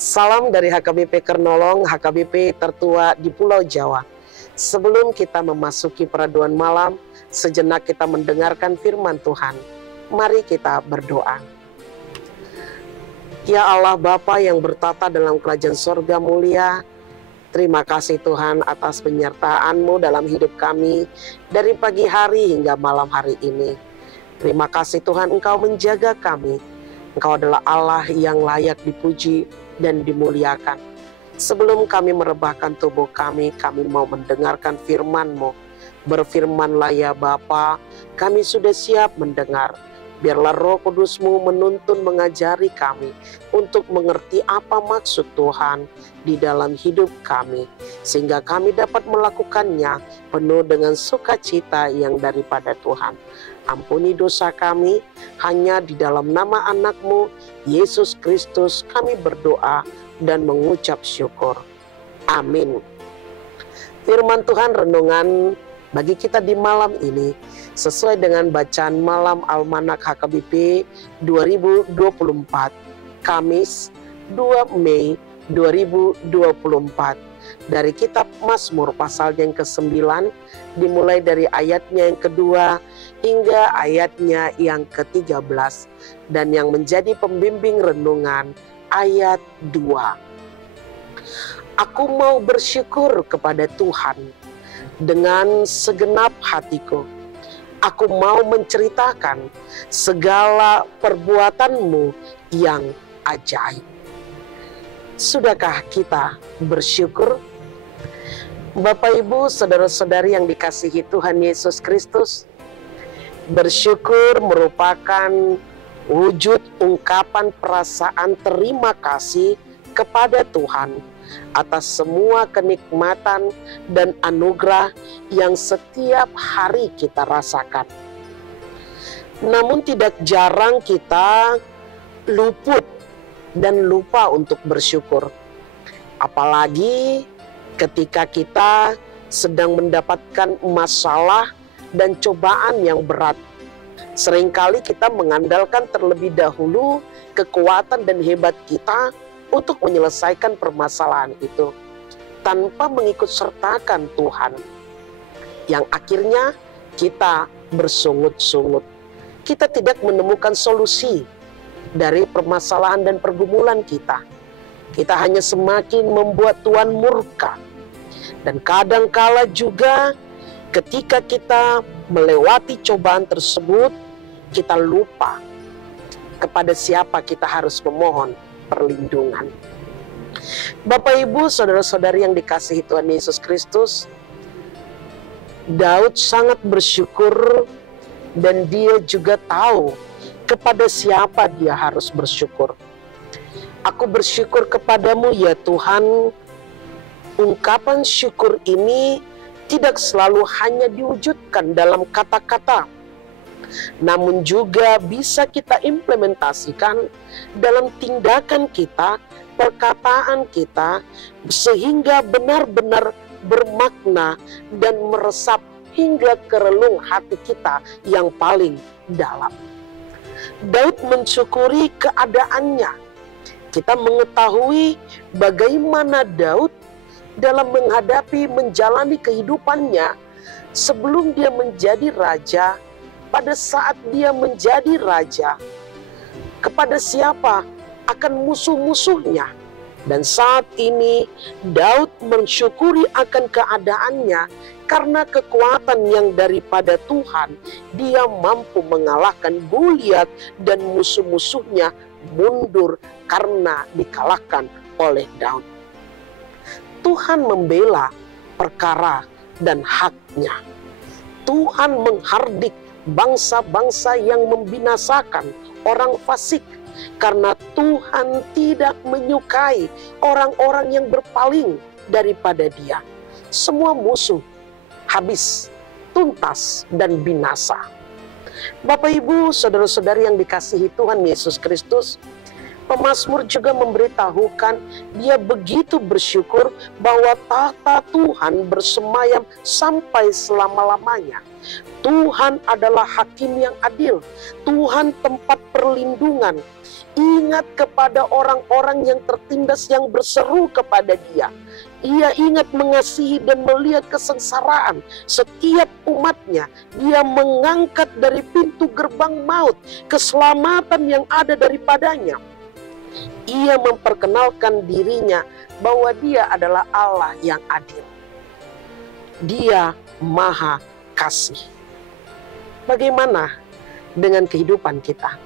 Salam dari HKBP Kernolong, HKBP tertua di Pulau Jawa. Sebelum kita memasuki peraduan malam, sejenak kita mendengarkan firman Tuhan. Mari kita berdoa. Ya Allah Bapa yang bertata dalam kerajaan sorga mulia, terima kasih Tuhan atas penyertaan-Mu dalam hidup kami dari pagi hari hingga malam hari ini. Terima kasih Tuhan Engkau menjaga kami. Engkau adalah Allah yang layak dipuji dan dimuliakan. Sebelum kami merebahkan tubuh kami mau mendengarkan firman-Mu. Berfirmanlah ya Bapa, kami sudah siap mendengar. Biarlah Roh Kudus-Mu menuntun mengajari kami untuk mengerti apa maksud Tuhan di dalam hidup kami, sehingga kami dapat melakukannya penuh dengan sukacita yang daripada Tuhan. Ampuni dosa kami, hanya di dalam nama anak-Mu, Yesus Kristus, kami berdoa dan mengucap syukur. Amin. Firman Tuhan renungan bagi kita di malam ini sesuai dengan bacaan malam Almanak HKBP 2024, Kamis 2 Mei 2024, dari kitab Mazmur pasal yang ke-9, dimulai dari ayatnya yang kedua hingga ayatnya yang ke-13, dan yang menjadi pembimbing renungan ayat 2. Aku mau bersyukur kepada Tuhan dengan segenap hatiku. Aku mau menceritakan segala perbuatan-Mu yang ajaib. Sudahkah kita bersyukur? Bapak Ibu, saudara-saudari yang dikasihi Tuhan Yesus Kristus, bersyukur merupakan wujud ungkapan perasaan terima kasih kepada Tuhan atas semua kenikmatan dan anugerah yang setiap hari kita rasakan. Namun tidak jarang kita luput dan lupa untuk bersyukur. Apalagi ketika kita sedang mendapatkan masalah dan cobaan yang berat. Seringkali kita mengandalkan terlebih dahulu kekuatan dan hebat kita untuk menyelesaikan permasalahan itu, tanpa mengikut sertakan Tuhan, yang akhirnya kita bersungut-sungut. Kita tidak menemukan solusi dari permasalahan dan pergumulan kita. Kita hanya semakin membuat Tuhan murka. Dan kadangkala juga ketika kita melewati cobaan tersebut, kita lupa kepada siapa kita harus memohon perlindungan. Bapak Ibu, saudara-saudari yang dikasihi Tuhan Yesus Kristus, Daud sangat bersyukur dan dia juga tahu kepada siapa dia harus bersyukur. Aku bersyukur kepadamu ya Tuhan. Ungkapan syukur ini tidak selalu hanya diwujudkan dalam kata-kata, namun juga bisa kita implementasikan dalam tindakan kita, perkataan kita, sehingga benar-benar bermakna dan meresap hingga ke relung hati kita yang paling dalam. Daud mensyukuri keadaannya. Kita mengetahui bagaimana Daud dalam menjalani kehidupannya sebelum dia menjadi raja. Pada saat dia menjadi raja, kepada siapa? Akan musuh-musuhnya. Dan saat ini Daud mensyukuri akan keadaannya karena kekuatan yang daripada Tuhan. Dia mampu mengalahkan Goliat dan musuh-musuhnya mundur karena dikalahkan oleh Daud. Tuhan membela perkara dan haknya. Tuhan menghardik bangsa-bangsa yang membinasakan orang fasik, karena Tuhan tidak menyukai orang-orang yang berpaling daripada Dia. Semua musuh habis, tuntas, dan binasa. Bapak, Ibu, saudara-saudari yang dikasihi Tuhan Yesus Kristus, pemazmur juga memberitahukan dia begitu bersyukur bahwa tahta Tuhan bersemayam sampai selama-lamanya. Tuhan adalah hakim yang adil. Tuhan tempat perlindungan. Ingat kepada orang-orang yang tertindas yang berseru kepada Dia. Ia ingat mengasihi dan melihat kesengsaraan setiap umatnya. Dia mengangkat dari pintu gerbang maut keselamatan yang ada daripadanya. Ia memperkenalkan dirinya bahwa Dia adalah Allah yang adil. Dia Maha Kasih. Bagaimana dengan kehidupan kita?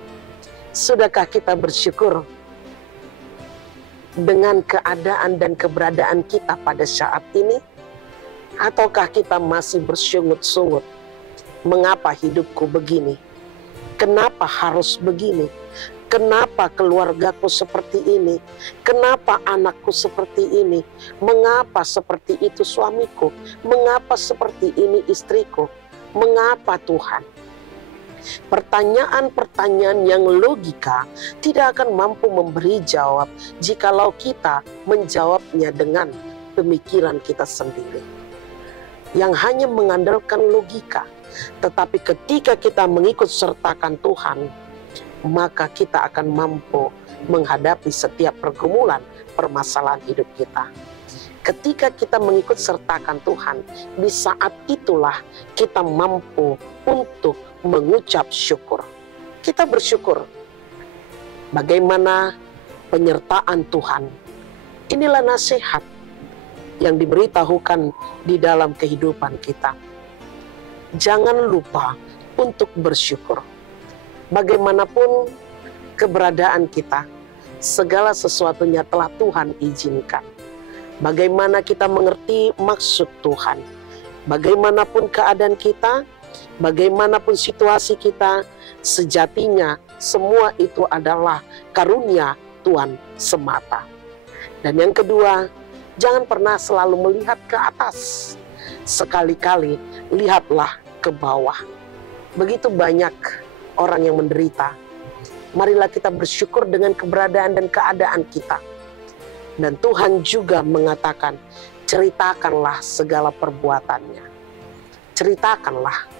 Sudahkah kita bersyukur dengan keadaan dan keberadaan kita pada saat ini? Ataukah kita masih bersungut-sungut? Mengapa hidupku begini? Kenapa harus begini? Kenapa keluargaku seperti ini? Kenapa anakku seperti ini? Mengapa seperti itu suamiku? Mengapa seperti ini istriku? Mengapa Tuhan? Pertanyaan-pertanyaan yang logika tidak akan mampu memberi jawab jikalau kita menjawabnya dengan pemikiran kita sendiri yang hanya mengandalkan logika. Tetapi ketika kita mengikut sertakan Tuhan, maka kita akan mampu menghadapi setiap pergumulan permasalahan hidup kita. Ketika kita mengikut sertakan Tuhan, di saat itulah kita mampu untuk mengucap syukur. Kita bersyukur bagaimana penyertaan Tuhan. Inilah nasihat yang diberitahukan di dalam kehidupan kita. Jangan lupa untuk bersyukur. Bagaimanapun keberadaan kita, segala sesuatunya telah Tuhan izinkan. Bagaimana kita mengerti maksud Tuhan, bagaimanapun keadaan kita, bagaimanapun situasi kita, sejatinya semua itu adalah karunia Tuhan semata. Dan yang kedua, jangan pernah selalu melihat ke atas. Sekali-kali lihatlah ke bawah. Begitu banyak orang yang menderita. Marilah kita bersyukur dengan keberadaan dan keadaan kita. Dan Tuhan juga mengatakan, ceritakanlah segala perbuatannya. Ceritakanlah,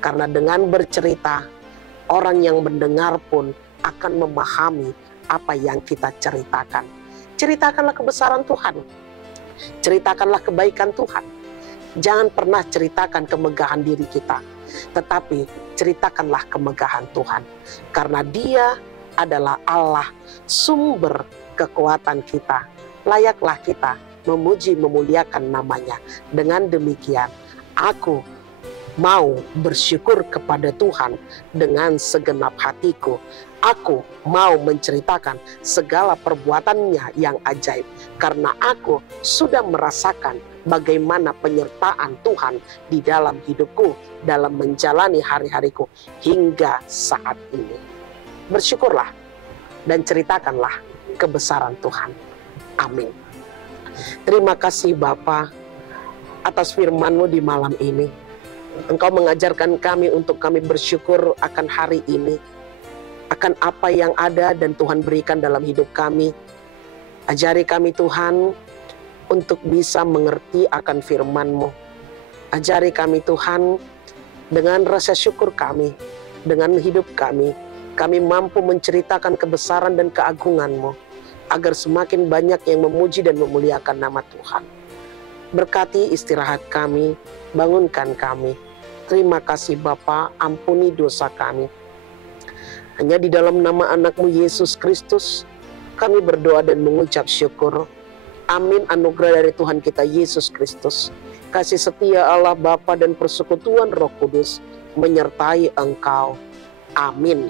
karena dengan bercerita, orang yang mendengar pun akan memahami apa yang kita ceritakan. Ceritakanlah kebesaran Tuhan. Ceritakanlah kebaikan Tuhan. Jangan pernah ceritakan kemegahan diri kita, tetapi ceritakanlah kemegahan Tuhan. Karena Dia adalah Allah, sumber kekuatan kita. Layaklah kita memuji memuliakan namanya. Dengan demikian, aku mau bersyukur kepada Tuhan dengan segenap hatiku. Aku mau menceritakan segala perbuatannya yang ajaib, karena aku sudah merasakan bagaimana penyertaan Tuhan di dalam hidupku, dalam menjalani hari-hariku hingga saat ini. Bersyukurlah dan ceritakanlah kebesaran Tuhan. Amin. Terima kasih Bapa atas firman-Mu di malam ini. Engkau mengajarkan kami untuk kami bersyukur akan hari ini, akan apa yang ada dan Tuhan berikan dalam hidup kami. Ajari kami Tuhan untuk bisa mengerti akan firman-Mu. Ajari kami Tuhan, dengan rasa syukur kami, dengan hidup kami mampu menceritakan kebesaran dan keagungan-Mu, agar semakin banyak yang memuji dan memuliakan nama Tuhan. Berkati istirahat kami, bangunkan kami. Terima kasih Bapa, ampuni dosa kami. Hanya di dalam nama anak-Mu Yesus Kristus, kami berdoa dan mengucap syukur. Amin. Anugerah dari Tuhan kita Yesus Kristus, kasih setia Allah Bapa dan persekutuan Roh Kudus menyertai engkau. Amin.